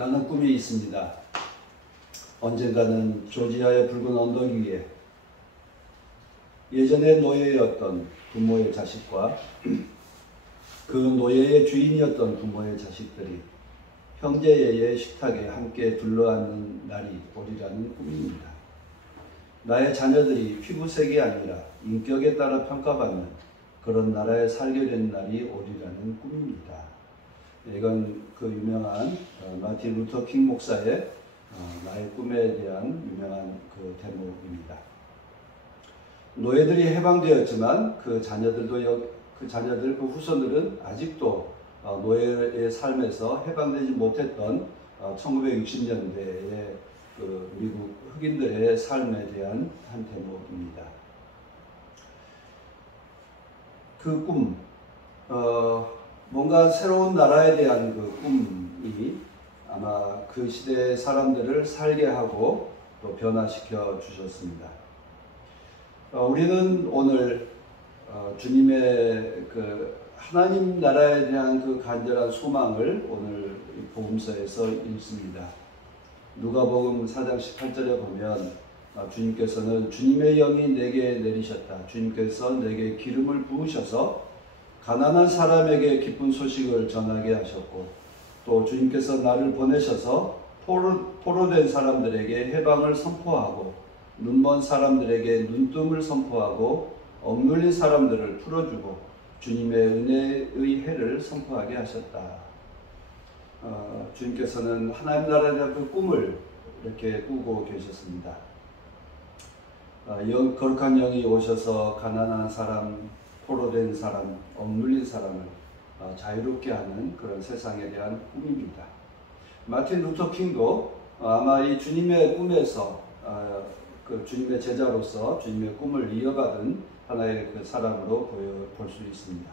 나는 꿈이 있습니다. 언젠가는 조지아의 붉은 언덕 위에 예전에 노예였던 부모의 자식과 그 노예의 주인이었던 부모의 자식들이 형제의 식탁에 함께 둘러앉는 날이 오리라는 꿈입니다. 나의 자녀들이 피부색이 아니라 인격에 따라 평가받는 그런 나라에 살게 된 날이 오리라는 꿈입니다. 이건 그 유명한 마틴 루터 킹 목사의 나의 꿈에 대한 유명한 그 대목입니다. 노예들이 해방되었지만 그 자녀들, 그 후손들은 아직도 노예의 삶에서 해방되지 못했던 1960년대의 그 미국 흑인들의 삶에 대한 한 대목입니다. 그 꿈, 뭔가 새로운 나라에 대한 그 꿈이 아마 그 시대의 사람들을 살게 하고 또 변화시켜 주셨습니다. 우리는 오늘 주님의 그 하나님 나라에 대한 그 간절한 소망을 오늘 복음서에서 읽습니다. 누가복음 4장 18절에 보면 주님께서는 주님의 영이 내게 내리셨다. 주님께서 내게 기름을 부으셔서 가난한 사람에게 기쁜 소식을 전하게 하셨고 또 주님께서 나를 보내셔서 포로된 사람들에게 해방을 선포하고 눈먼 사람들에게 눈뜸을 선포하고 억눌린 사람들을 풀어주고 주님의 은혜의 해를 선포하게 하셨다. 주님께서는 하나님 나라에 대한 그 꿈을 이렇게 꾸고 계셨습니다. 거룩한 영이 오셔서 가난한 사람, 포로된 사람, 억눌린 사람을 자유롭게 하는 그런 세상에 대한 꿈입니다. 마틴 루터 킹도 아마 이 주님의 꿈에서 그 주님의 제자로서 주님의 꿈을 이어받은 하나의 그 사람으로 볼 수 있습니다.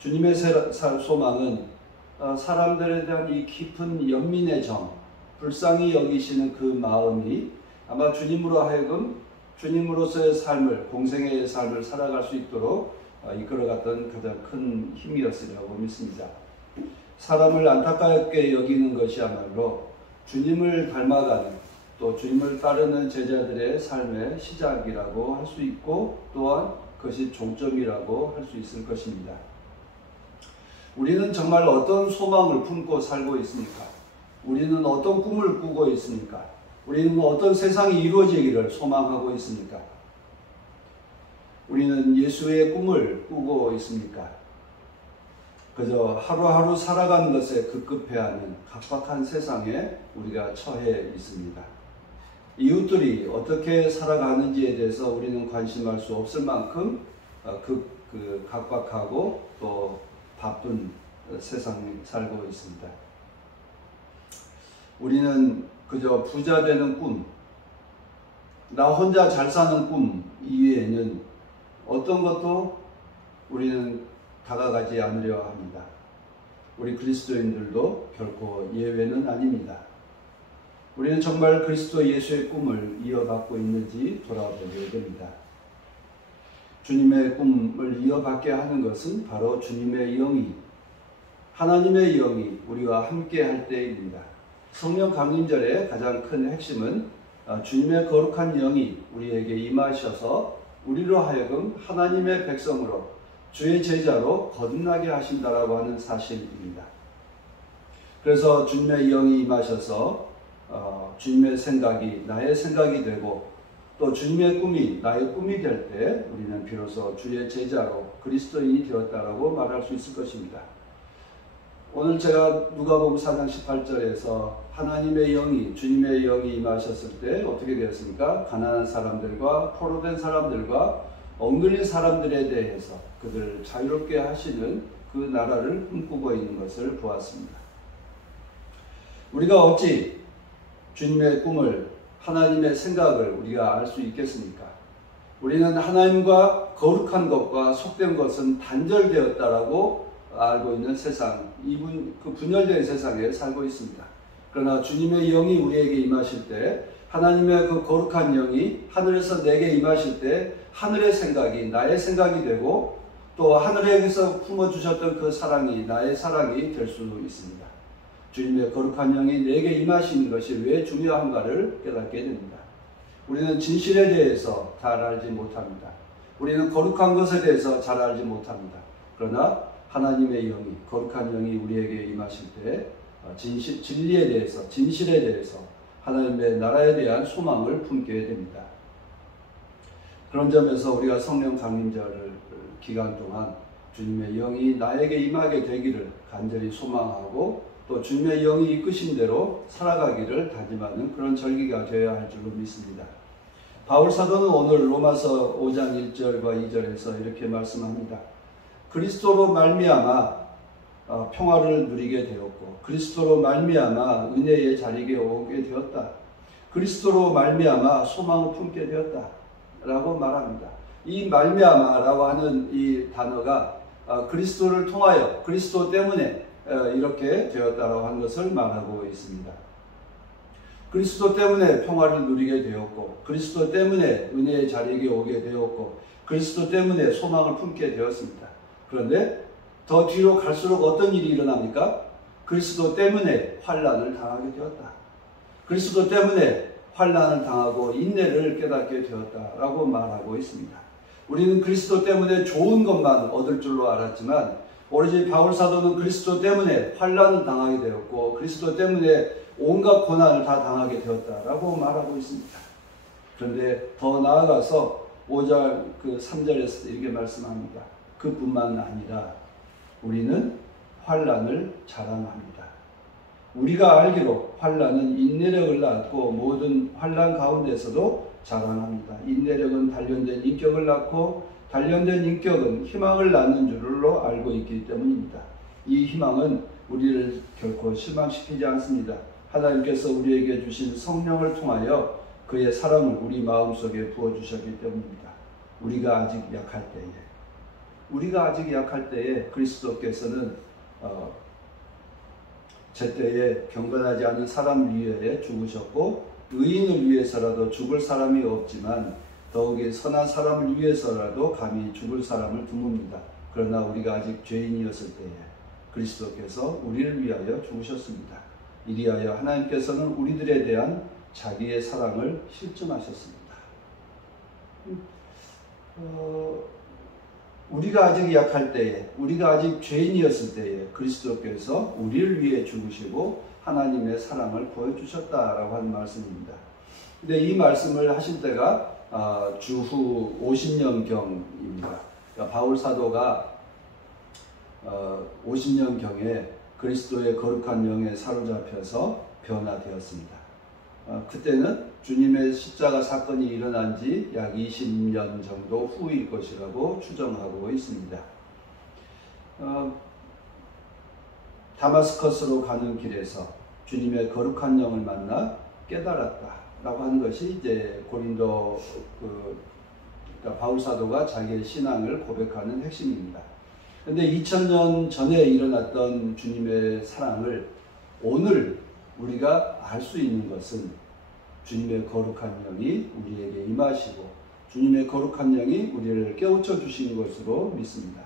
주님의 소망은 사람들에 대한 이 깊은 연민의 정, 불쌍히 여기시는 그 마음이 아마 주님으로 하여금 주님으로서의 삶을, 공생애의 삶을 살아갈 수 있도록 이끌어갔던 가장 큰 힘이었으리라고 믿습니다. 사람을 안타깝게 여기는 것이야말로 주님을 닮아가는 또 주님을 따르는 제자들의 삶의 시작이라고 할 수 있고 또한 그것이 종점이라고 할 수 있을 것입니다. 우리는 정말 어떤 소망을 품고 살고 있습니까? 우리는 어떤 꿈을 꾸고 있습니까? 우리는 어떤 세상이 이루어지기를 소망하고 있습니까? 우리는 예수의 꿈을 꾸고 있습니까? 그저 하루하루 살아가는 것에 급급해하는 각박한 세상에 우리가 처해 있습니다. 이웃들이 어떻게 살아가는지에 대해서 우리는 관심할 수 없을 만큼 그 각박하고 또 바쁜 세상에 살고 있습니다. 우리는 그저 부자 되는 꿈, 나 혼자 잘 사는 꿈 이외에는 어떤 것도 우리는 다가가지 않으려 합니다. 우리 그리스도인들도 결코 예외는 아닙니다. 우리는 정말 그리스도 예수의 꿈을 이어받고 있는지 돌아보게 됩니다. 주님의 꿈을 이어받게 하는 것은 바로 주님의 영이, 하나님의 영이 우리와 함께 할 때입니다. 성령 강림절의 가장 큰 핵심은 주님의 거룩한 영이 우리에게 임하셔서 우리로 하여금 하나님의 백성으로 주의 제자로 거듭나게 하신다라고 하는 사실입니다. 그래서 주님의 영이 임하셔서 주님의 생각이 나의 생각이 되고 또 주님의 꿈이 나의 꿈이 될 때 우리는 비로소 주의 제자로 그리스도인이 되었다라고 말할 수 있을 것입니다. 오늘 제가 누가복음 4장 18절에서 하나님의 영이, 주님의 영이 임하셨을 때 어떻게 되었습니까? 가난한 사람들과 포로된 사람들과 억눌린 사람들에 대해서 그들을 자유롭게 하시는 그 나라를 꿈꾸고 있는 것을 보았습니다. 우리가 어찌 주님의 꿈을, 하나님의 생각을 우리가 알 수 있겠습니까? 우리는 하나님과 거룩한 것과 속된 것은 단절되었다라고 알고 있는 세상, 그 분열된 세상에 살고 있습니다. 그러나 주님의 영이 우리에게 임하실 때, 하나님의 그 거룩한 영이 하늘에서 내게 임하실 때 하늘의 생각이 나의 생각이 되고 또 하늘에서 품어주셨던 그 사랑이 나의 사랑이 될 수 있습니다. 주님의 거룩한 영이 내게 임하시는 것이 왜 중요한가를 깨닫게 됩니다. 우리는 진실에 대해서 잘 알지 못합니다. 우리는 거룩한 것에 대해서 잘 알지 못합니다. 그러나 하나님의 영이, 거룩한 영이 우리에게 임하실 때 진리에 대해서, 진실에 대해서 하나님의 나라에 대한 소망을 품게 됩니다. 그런 점에서 우리가 성령 강림절 기간 동안 주님의 영이 나에게 임하게 되기를 간절히 소망하고 또 주님의 영이 이끄신 대로 살아가기를 다짐하는 그런 절기가 되어야 할 줄로 믿습니다. 바울 사도는 오늘 로마서 5장 1절과 2절에서 이렇게 말씀합니다. 그리스도로 말미암아 평화를 누리게 되었고 그리스도로 말미암아 은혜의 자리에 오게 되었다. 그리스도로 말미암아 소망을 품게 되었다 라고 말합니다. 이 말미암아라고 하는 이 단어가 그리스도를 통하여 그리스도 때문에 이렇게 되었다라고 하는 것을 말하고 있습니다. 그리스도 때문에 평화를 누리게 되었고 그리스도 때문에 은혜의 자리에 오게 되었고 그리스도 때문에 소망을 품게 되었습니다. 그런데 더 뒤로 갈수록 어떤 일이 일어납니까? 그리스도 때문에 환난을 당하게 되었다. 그리스도 때문에 환난을 당하고 인내를 깨닫게 되었다라고 말하고 있습니다. 우리는 그리스도 때문에 좋은 것만 얻을 줄로 알았지만 오로지 바울 사도는 그리스도 때문에 환난을 당하게 되었고 그리스도 때문에 온갖 고난을 다 당하게 되었다라고 말하고 있습니다. 그런데 더 나아가서 5절 3절에서 이렇게 말씀합니다. 그뿐만 아니라 우리는 환난을 자랑합니다. 우리가 알기로 환난은 인내력을 낳고 모든 환난 가운데서도 자랑합니다. 인내력은 단련된 인격을 낳고 단련된 인격은 희망을 낳는 줄로 알고 있기 때문입니다. 이 희망은 우리를 결코 실망시키지 않습니다. 하나님께서 우리에게 주신 성령을 통하여 그의 사랑을 우리 마음속에 부어주셨기 때문입니다. 우리가 아직 약할 때에 그리스도께서는 제때에 경건하지 않은 사람을 위해 죽으셨고 의인을 위해서라도 죽을 사람이 없지만 더욱이 선한 사람을 위해서라도 감히 죽을 사람을 드뭅니다. 그러나 우리가 아직 죄인이었을 때에 그리스도께서 우리를 위하여 죽으셨습니다. 이리하여 하나님께서는 우리들에 대한 자기의 사랑을 실증하셨습니다. 우리가 아직 약할 때에, 우리가 아직 죄인이었을 때에 그리스도께서 우리를 위해 죽으시고 하나님의 사랑을 보여주셨다라고 하는 말씀입니다. 근데 이 말씀을 하신 때가 주후 50년경입니다. 그러니까 바울 사도가 50년경에 그리스도의 거룩한 영에 사로잡혀서 변화되었습니다. 그때는 주님의 십자가 사건이 일어난 지 약 20년 정도 후일 것이라고 추정하고 있습니다. 다마스커스로 가는 길에서 주님의 거룩한 영을 만나 깨달았다라고 하는 것이 이제 고린도 그러니까 바울 사도가 자기의 신앙을 고백하는 핵심입니다. 그런데 2000년 전에 일어났던 주님의 사랑을 오늘 우리가 알 수 있는 것은 주님의 거룩한 영이 우리에게 임하시고 주님의 거룩한 영이 우리를 깨우쳐 주신 것으로 믿습니다.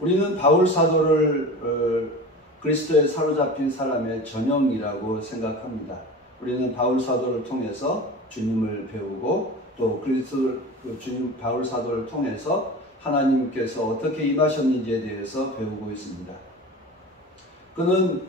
우리는 바울 사도를 그리스도에 사로잡힌 사람의 전형이라고 생각합니다. 우리는 바울 사도를 통해서 주님을 배우고 또 주님 바울 사도를 통해서 하나님께서 어떻게 임하셨는지에 대해서 배우고 있습니다. 그는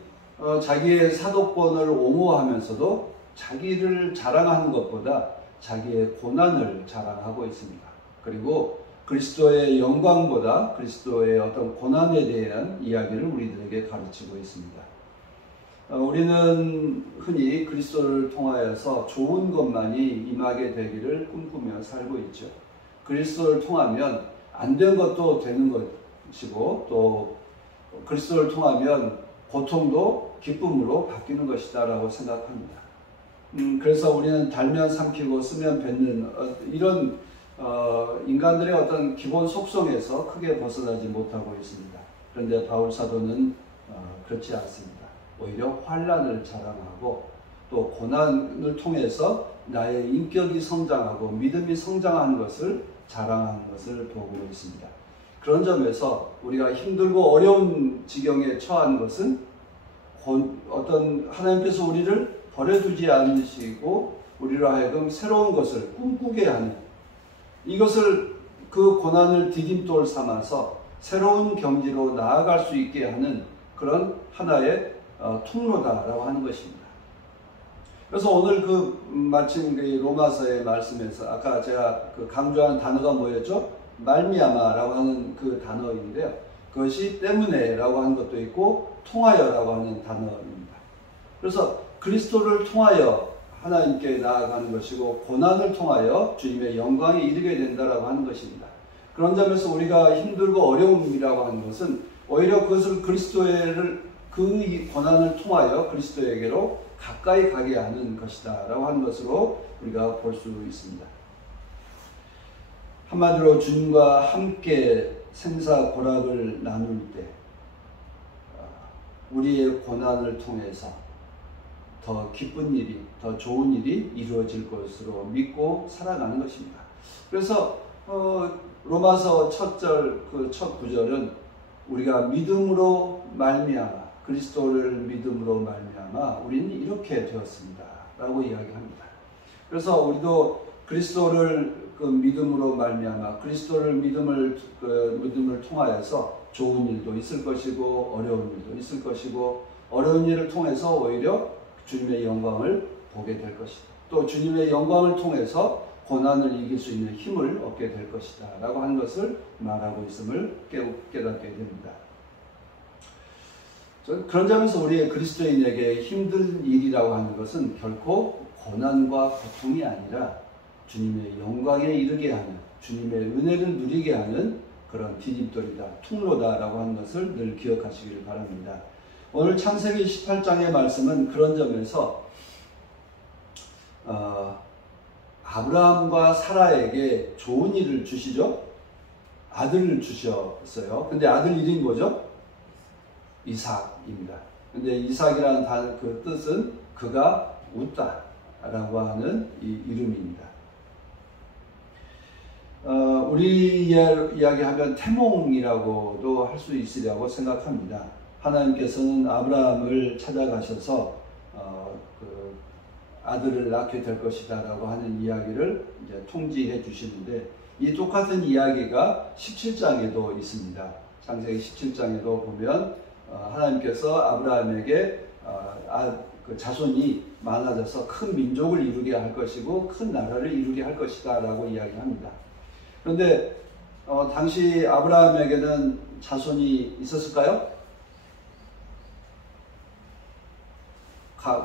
자기의 사도권을 옹호하면서도 자기를 자랑하는 것보다 자기의 고난을 자랑하고 있습니다. 그리고 그리스도의 영광보다 그리스도의 어떤 고난에 대한 이야기를 우리들에게 가르치고 있습니다. 우리는 흔히 그리스도를 통하여서 좋은 것만이 임하게 되기를 꿈꾸며 살고 있죠. 그리스도를 통하면 안 된 것도 되는 것이고 또 그리스도를 통하면 고통도 기쁨으로 바뀌는 것이다 라고 생각합니다. 그래서 우리는 달면 삼키고 쓰면 뱉는 이런 인간들의 어떤 기본 속성에서 크게 벗어나지 못하고 있습니다. 그런데 바울 사도는 그렇지 않습니다. 오히려 환난을 자랑하고 또 고난을 통해서 나의 인격이 성장하고 믿음이 성장하는 것을 자랑하는 것을 보고 있습니다. 그런 점에서 우리가 힘들고 어려운 지경에 처한 것은 어떤 하나님께서 우리를 버려두지 않으시고 우리로 하여금 새로운 것을 꿈꾸게 하는, 이것을 그 고난을 디딤돌 삼아서 새로운 경지로 나아갈 수 있게 하는 그런 하나의 통로다라고 하는 것입니다. 그래서 오늘 마침 로마서의 말씀에서 아까 제가 강조한 단어가 뭐였죠? 말미암아라고 하는 그 단어인데요. 그것이 때문에라고 하는 것도 있고 통하여라고 하는 단어입니다. 그래서 그리스도를 통하여 하나님께 나아가는 것이고 고난을 통하여 주님의 영광에 이르게 된다라고 하는 것입니다. 그런 점에서 우리가 힘들고 어려움이라고 하는 것은 오히려 그것을 그 고난을 통하여 그리스도에게로 가까이 가게 하는 것이다 라고 하는 것으로 우리가 볼 수 있습니다. 한마디로 주님과 함께 생사고락을 나눌 때 우리의 고난을 통해서 더 기쁜 일이, 더 좋은 일이 이루어질 것으로 믿고 살아가는 것입니다. 그래서 로마서 첫 구절은 우리가 믿음으로 말미암아, 그리스도를 믿음으로 말미암아 우리는 이렇게 되었습니다 라고 이야기합니다. 그래서 우리도 그리스도를 믿음으로 말미암아 그리스도를 믿음을 통하여서 좋은 일도 있을 것이고 어려운 일도 있을 것이고, 어려운 일을 통해서 오히려 주님의 영광을 보게 될 것이다. 또 주님의 영광을 통해서 고난을 이길 수 있는 힘을 얻게 될 것이다 라고 하는 것을 말하고 있음을 깨닫게 됩니다. 그런 점에서 우리의 그리스도인에게 힘든 일이라고 하는 것은 결코 고난과 고통이 아니라 주님의 영광에 이르게 하는, 주님의 은혜를 누리게 하는 그런 디딤돌이다, 통로다라고 하는 것을 늘 기억하시기를 바랍니다. 오늘 창세기 18장의 말씀은 그런 점에서 아브라함과 사라에게 좋은 일을 주시죠. 아들을 주셨어요. 근데 아들 이름이 뭐죠? 이삭입니다. 근데 이삭이라는 그 뜻은 그가 웃다 라고 하는 이 이름입니다. 우리 이야기하면 태몽이라고도 할 수 있으리라고 생각합니다. 하나님께서는 아브라함을 찾아가셔서 그 아들을 낳게 될 것이다 라고 하는 이야기를 이제 통지해 주시는데, 이 똑같은 이야기가 17장에도 있습니다. 창세기 17장에도 보면 하나님께서 아브라함에게 그 자손이 많아져서 큰 민족을 이루게 할 것이고 큰 나라를 이루게 할 것이다 라고 이야기합니다. 그런데 당시 아브라함에게는 자손이 있었을까요?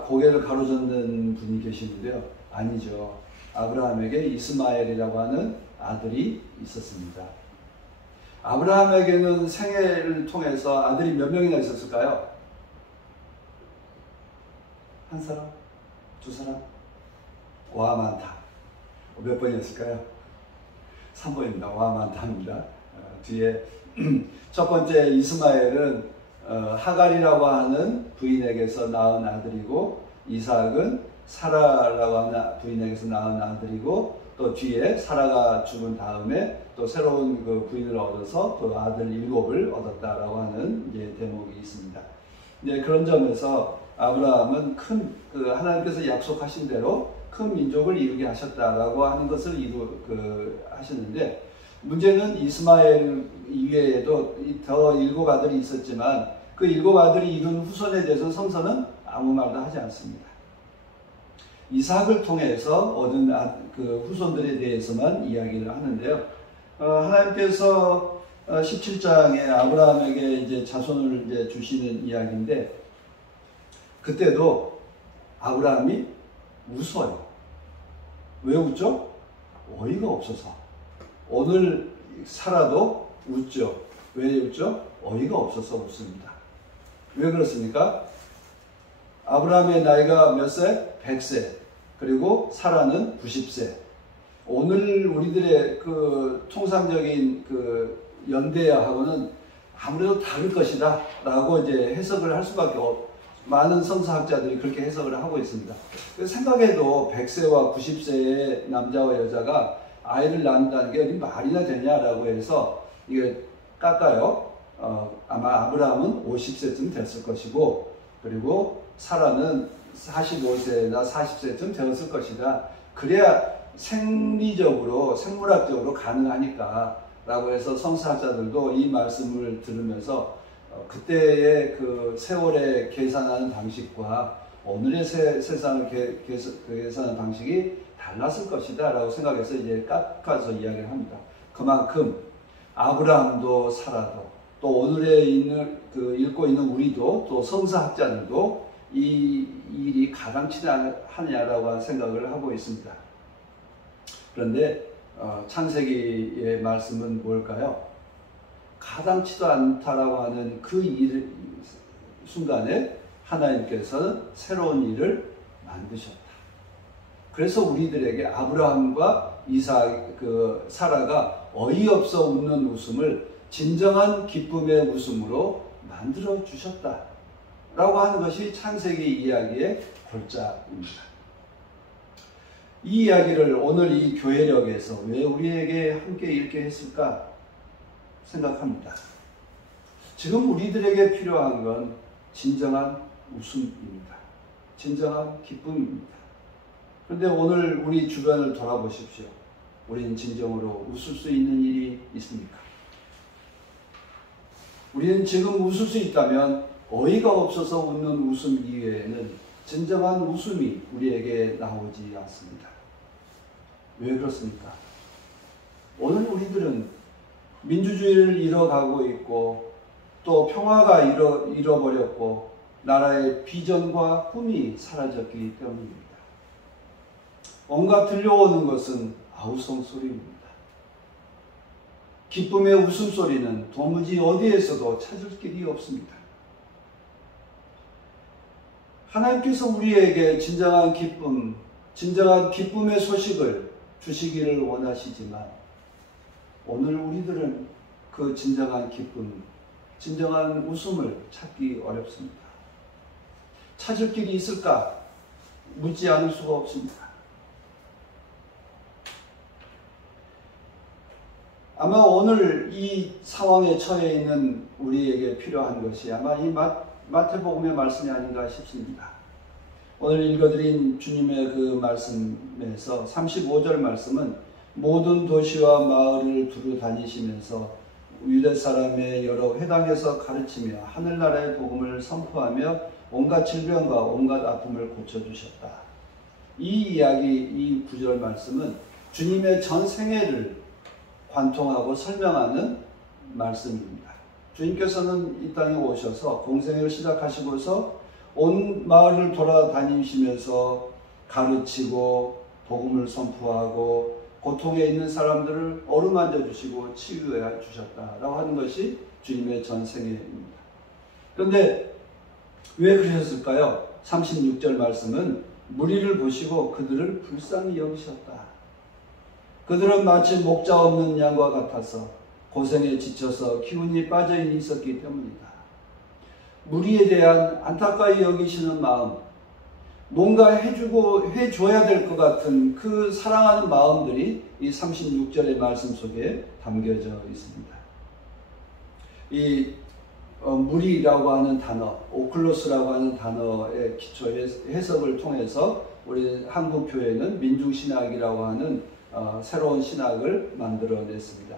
고개를 가로젓는 분이 계시는데요. 아니죠. 아브라함에게 이스마엘이라고 하는 아들이 있었습니다. 아브라함에게는 생애를 통해서 아들이 몇 명이나 있었을까요? 한 사람? 두 사람? 와 많다. 몇 번이었을까요? 3번입니다. 와 많답니다. 뒤에 첫 번째 이스마엘은 하갈이라고 하는 부인에게서 낳은 아들이고, 이삭은 사라라고 하는 부인에게서 낳은 아들이고, 또 뒤에 사라가 죽은 다음에 또 새로운 그 부인을 얻어서 또 아들 7을 얻었다라고 하는 이제 대목이 있습니다. 이제 그런 점에서 아브라함은 하나님께서 약속하신 대로 큰 민족을 이루게 하셨다라고 하는 것을 하셨는데, 문제는 이스마엘 이외에도 더 7 아들이 있었지만 그 7 아들이 이룬 후손에 대해서 성서는 아무 말도 하지 않습니다. 이삭을 통해서 얻은 그 후손들에 대해서만 이야기를 하는데요. 하나님께서 17장에 아브라함에게 이제 자손을 이제 주시는 이야기인데, 그때도 아브라함이 웃어요. 왜 웃죠? 어이가 없어서. 오늘 살아도 웃죠. 왜 웃죠? 어이가 없어서 웃습니다. 왜 그렇습니까? 아브라함의 나이가 몇 세? 100세. 그리고 사라는 90세. 오늘 우리들의 그 통상적인 그 연대하고는 아무래도 다를 것이다 라고 이제 해석을 할 수밖에 많은 성서학자들이 그렇게 해석을 하고 있습니다. 생각해도 100세와 90세의 남자와 여자가 아이를 낳는다는 게 말이나 되냐라고 해서 이게 깎아요. 아마 아브라함은 50세쯤 됐을 것이고, 그리고 사라는 45세나 40세쯤 되었을 것이다. 그래야 생리적으로, 생물학적으로 가능하니까 라고 해서 성사학자들도 이 말씀을 들으면서 그때의 그 세월의 계산하는 방식과 오늘의 세상을 계산하는 방식이 달랐을 것이다 라고 생각해서 이제 깎아서 이야기를 합니다. 그만큼 아브라함도 사라도 또 오늘에 읽고 있는 우리도 또 성사학자들도 이 일이 가당치 않냐라고 하는 생각을 하고 있습니다. 그런데 창세기의 말씀은 뭘까요? 가당치도 않다라고 하는 그 순간에 하나님께서는 새로운 일을 만드셨다. 그래서 우리들에게 아브라함과 사라가 어이없어 웃는 웃음을 진정한 기쁨의 웃음으로 만들어 주셨다. 라고 하는 것이 창세기 이야기의 골자입니다. 이 이야기를 오늘 이 교회력에서 왜 우리에게 함께 읽게 했을까 생각합니다. 지금 우리들에게 필요한 건 진정한 웃음입니다. 진정한 기쁨입니다. 그런데 오늘 우리 주변을 돌아보십시오. 우리는 진정으로 웃을 수 있는 일이 있습니까? 우리는 지금 웃을 수 있다면 어이가 없어서 웃는 웃음 이외에는 진정한 웃음이 우리에게 나오지 않습니다. 왜 그렇습니까? 오늘 우리들은 민주주의를 잃어가고 있고 또 평화가 잃어버렸고 나라의 비전과 꿈이 사라졌기 때문입니다. 온갖 들려오는 것은 아우성 소리입니다. 기쁨의 웃음소리는 도무지 어디에서도 찾을 길이 없습니다. 하나님께서 우리에게 진정한 기쁨, 진정한 기쁨의 소식을 주시기를 원하시지만 오늘 우리들은 그 진정한 기쁨, 진정한 웃음을 찾기 어렵습니다. 찾을 길이 있을까? 묻지 않을 수가 없습니다. 아마 오늘 이 상황에 처해 있는 우리에게 필요한 것이 아마 이 마태복음의 말씀이 아닌가 싶습니다. 오늘 읽어드린 주님의 그 말씀에서 35절 말씀은 모든 도시와 마을을 두루 다니시면서 유대 사람의 여러 회당에서 가르치며 하늘나라의 복음을 선포하며 온갖 질병과 온갖 아픔을 고쳐주셨다. 이 이야기, 이 구절 말씀은 주님의 전 생애를 관통하고 설명하는 말씀입니다. 주님께서는 이 땅에 오셔서 공생애를 시작하시고서 온 마을을 돌아다니시면서 가르치고 복음을 선포하고 고통에 있는 사람들을 어루만져 주시고 치유해 주셨다라고 하는 것이 주님의 전생애입니다. 그런데 왜 그러셨을까요? 36절 말씀은 무리를 보시고 그들을 불쌍히 여기셨다. 그들은 마치 목자 없는 양과 같아서 고생에 지쳐서 기운이 빠져 있었기 때문이다. 무리에 대한 안타까이 여기시는 마음, 뭔가 해줘야 될 것 같은 그 사랑하는 마음들이 이 36절의 말씀 속에 담겨져 있습니다. 이 무리라고 하는 단어, 오클로스라고 하는 단어의 기초 해석을 통해서 우리 한국 교회는 민중신학이라고 하는 새로운 신학을 만들어냈습니다.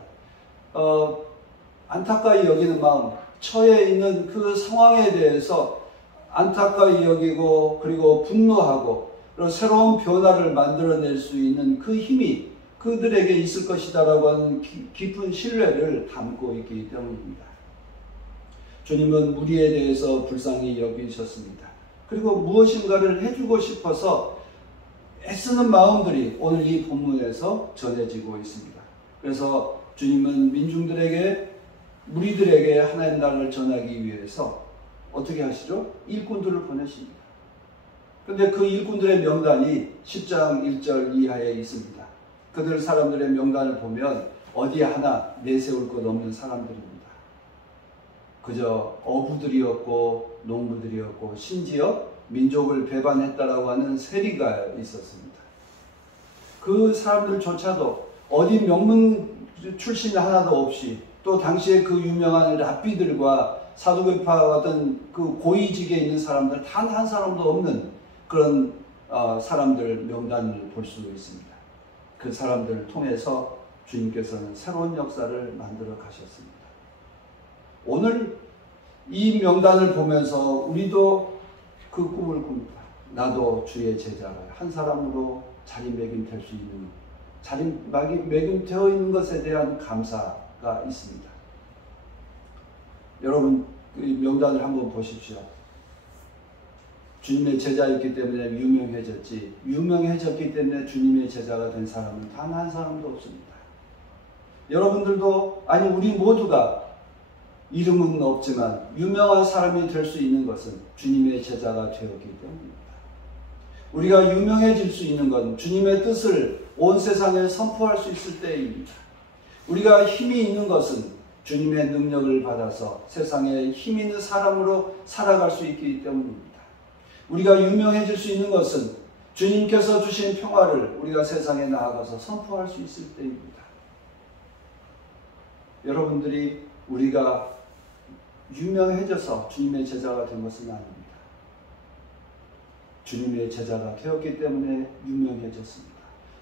안타까이 여기는 마음, 처해 있는 그 상황에 대해서 안타까이 여기고 그리고 분노하고 그리고 새로운 변화를 만들어낼 수 있는 그 힘이 그들에게 있을 것이다라고 하는 깊은 신뢰를 담고 있기 때문입니다. 주님은 무리에 대해서 불쌍히 여기셨습니다. 그리고 무엇인가를 해주고 싶어서 애쓰는 마음들이 오늘 이 본문에서 전해지고 있습니다. 그래서 주님은 무리들에게 하나님 나라를 전하기 위해서 어떻게 하시죠? 일꾼들을 보내십니다. 그런데 그 일꾼들의 명단이 10장 1절 이하에 있습니다. 그들 사람들의 명단을 보면 어디 하나 내세울 것 없는 사람들입니다. 그저 어부들이었고 농부들이었고 심지어 민족을 배반했다라고 하는 세리가 있었습니다. 그 사람들조차도 어디 명문 출신 하나도 없이 또 당시에 그 유명한 랍비들과 사두개파 같은 그 고위직에 있는 사람들 단 한 사람도 없는 그런 사람들 명단을 볼 수 있습니다. 그 사람들을 통해서 주님께서는 새로운 역사를 만들어 가셨습니다. 오늘 이 명단을 보면서 우리도 그 꿈을 꿉니다. 나도 주의 제자라 한 사람으로 자리매김될 수 있는, 자리매김되어 있는 것에 대한 감사가 있습니다. 여러분 그 명단을 한번 보십시오. 주님의 제자였기 때문에 유명해졌지, 유명해졌기 때문에 주님의 제자가 된 사람은 단 한 사람도 없습니다. 여러분들도, 아니 우리 모두가 이름은 없지만 유명한 사람이 될 수 있는 것은 주님의 제자가 되었기 때문입니다. 우리가 유명해질 수 있는 건 주님의 뜻을 온 세상에 선포할 수 있을 때입니다. 우리가 힘이 있는 것은 주님의 능력을 받아서 세상에 힘 있는 사람으로 살아갈 수 있기 때문입니다. 우리가 유명해질 수 있는 것은 주님께서 주신 평화를 우리가 세상에 나아가서 선포할 수 있을 때입니다. 여러분들이 우리가 유명해져서 주님의 제자가 된 것은 아닙니다. 주님의 제자가 되었기 때문에 유명해졌습니다.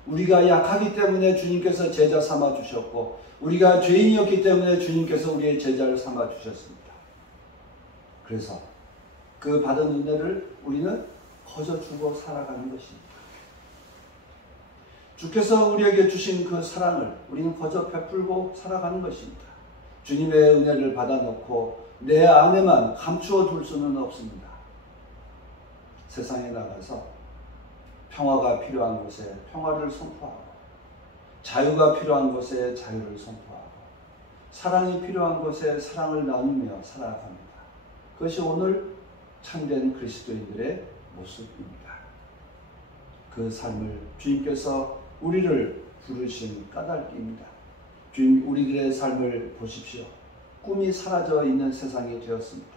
우리가 약하기 때문에 주님께서 제자 삼아 주셨고, 우리가 죄인이었기 때문에 주님께서 우리의 제자를 삼아 주셨습니다. 그래서 그 받은 은혜를 우리는 거저 주고 살아가는 것입니다. 주께서 우리에게 주신 그 사랑을 우리는 거저 베풀고 살아가는 것입니다. 주님의 은혜를 받아놓고 내 안에만 감추어 둘 수는 없습니다. 세상에 나가서 평화가 필요한 곳에 평화를 선포하고, 자유가 필요한 곳에 자유를 선포하고, 사랑이 필요한 곳에 사랑을 나누며 살아갑니다. 그것이 오늘 참된 그리스도인들의 모습입니다. 그 삶을 주님께서 우리를 부르신 까닭입니다. 주님, 우리들의 삶을 보십시오. 꿈이 사라져 있는 세상이 되었습니다.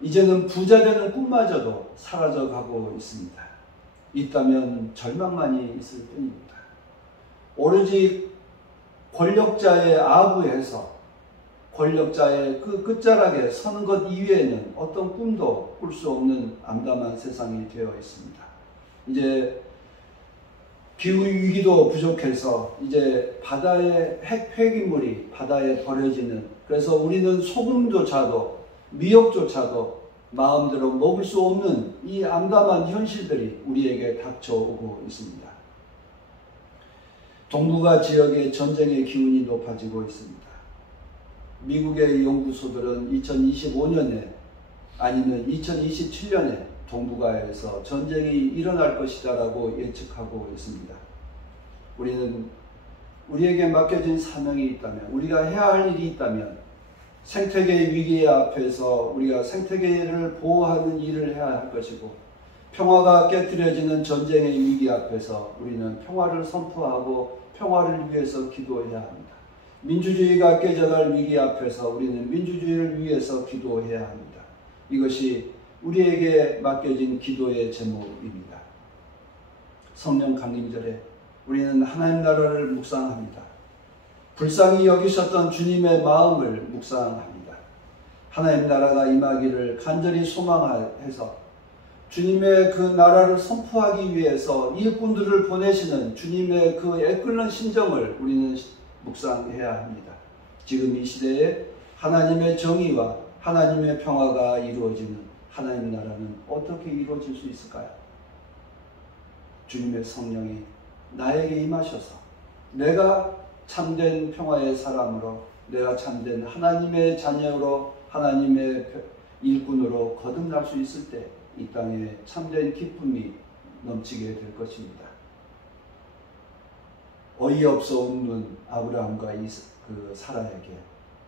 이제는 부자 되는 꿈마저도 사라져 가고 있습니다. 있다면 절망만이 있을 뿐입니다. 오로지 권력자의 아부에서 권력자의 그 끝자락에 서는 것 이외에는 어떤 꿈도 꿀 수 없는 암담한 세상이 되어 있습니다. 이제 기후위기도 부족해서 이제 바다의 폐기물이 바다에 버려지는, 그래서 우리는 소금조차도 미역조차도 마음대로 먹을 수 없는 이 암담한 현실들이 우리에게 닥쳐오고 있습니다. 동북아 지역의 전쟁의 기운이 높아지고 있습니다. 미국의 연구소들은 2025년에 아니면 2027년에 동북아에서 전쟁이 일어날 것이다라고 예측하고 있습니다. 우리는 우리에게 맡겨진 사명이 있다면, 우리가 해야 할 일이 있다면 생태계 위기 앞에서 우리가 생태계를 보호하는 일을 해야 할 것이고, 평화가 깨뜨려지는 전쟁의 위기 앞에서 우리는 평화를 선포하고 평화를 위해서 기도해야 합니다. 민주주의가 깨져갈 위기 앞에서 우리는 민주주의를 위해서 기도해야 합니다. 이것이 우리에게 맡겨진 기도의 제목입니다. 성령 강림절에 우리는 하나님 나라를 묵상합니다. 불쌍히 여기셨던 주님의 마음을 묵상합니다. 하나님 나라가 임하기를 간절히 소망해서 주님의 그 나라를 선포하기 위해서 일꾼들을 보내시는 주님의 그 애끓는 심정을 우리는 묵상해야 합니다. 지금 이 시대에 하나님의 정의와 하나님의 평화가 이루어지는 하나님 나라는 어떻게 이루어질 수 있을까요? 주님의 성령이 나에게 임하셔서 내가 참된 평화의 사람으로, 내가 참된 하나님의 자녀로, 하나님의 일꾼으로 거듭날 수 있을 때 이 땅에 참된 기쁨이 넘치게 될 것입니다. 어이없어 웃는 아브라함과 그 사라에게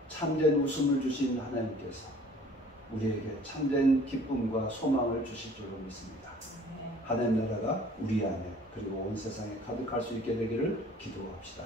참된 웃음을 주신 하나님께서 우리에게 참된 기쁨과 소망을 주실 줄로 믿습니다. 하나님 나라가 우리 안에 그리고 온 세상에 가득할 수 있게 되기를 기도합시다.